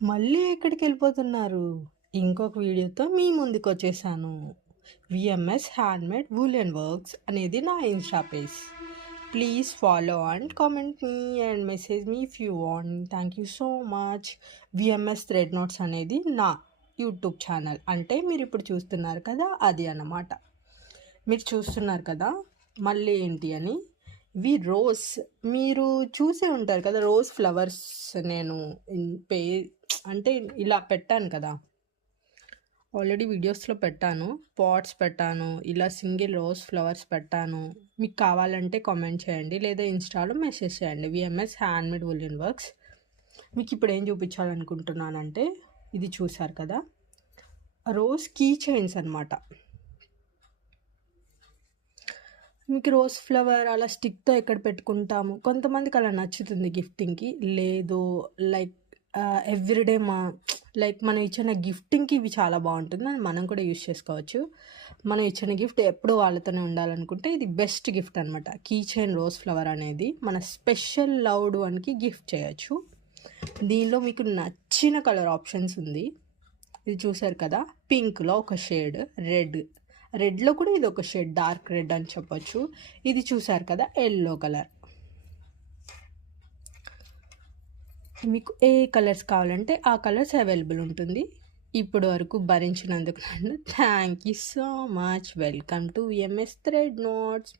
మళ్ళీ ఎక్కడికెళ్ళిపోతున్నారు? ఇంకొక వీడియోతో మీ ముందుకొచ్చేసాను. వీఎంఎస్ హ్యాండ్‌మేడ్ వూలెన్ వర్క్స్ అనేది నా insta page. Please follow and comment me and message me if you want. Thank you so much. VMS thread notes అనేది నా యూట్యూబ్ ఛానల్. అంటే మీరిప్పుడు చూస్తున్నారు కదా! అది అన్నమాట. మీరు చూస్తున్నారు కదా! మళ్ళీ ఏంటి అని. ఇవి మీరు చూసే ఉంటారు కదా! రోజ్ ఫ్లవర్స్ నేను పే అంటే ఇలా పెట్టాను కదా! ఆల్రెడీ వీడియోస్‌లో పెట్టాను. పాట్స్ పెట్టాను. ఇలా సింగిల్ రోజ్ ఫ్లవర్స్ పెట్టాను. మీకు కావాలంటే కామెంట్ చేయండి. లేదా ఇన్‌స్టాలో మెసేజ్ చేయండి. వీఎంఎస్ హ్యాండ్‌మేడ్ వూలెన్ వర్క్స్. మీకు ఇప్పుడు ఏం చూపించాలనుకుంటున్నానంటే ఇది చూసారు కదా! రోజ్ కీ చైన్స్ అనమాట. మీకు రోజ్ ఫ్లవర్ అలా స్టిక్‌తో ఎక్కడ పెట్టుకుంటాము. కొంతమందికి అలా నచ్చుతుంది గిఫ్టింగ్‌కి. లేదు లైక్ ఎవ్రీడే లైక్ మనం ఇచ్చిన గిఫ్టింగ్‌కి ఇవి చాలా బావుంటుంది. అని మనం కూడా యూజ్ చేసుకోవచ్చు. మనం ఇచ్చిన గిఫ్ట్ ఎప్పుడూ వాళ్ళతోనే ఉండాలనుకుంటే ఇది బెస్ట్ గిఫ్ట్ అనమాట. కీ చైన్ రోజ్ ఫ్లవర్ అనేది మన స్పెషల్ లవ్డ్ వన్‌కి గిఫ్ట్ చేయొచ్చు. దీనిలో మీకు నచ్చిన కలర్ ఆప్షన్స్ ఉంది. ఇది చూసారు కదా! పింక్‌లో ఒక షేడ్, రెడ్‌లో కూడా ఇది ఒక షేడ్ డార్క్ రెడ్ అని చెప్పొచ్చు. ఇది చూసారు కదా! Yellow colour. మీకు ఏ కలర్స్ కావాలంటే ఆ కలర్స్ అవైలబుల్ ఉంటుంది. ఇప్పటి వరకు భరించినందుకు నన్ను thank you so much. Welcome to VMS thread notes.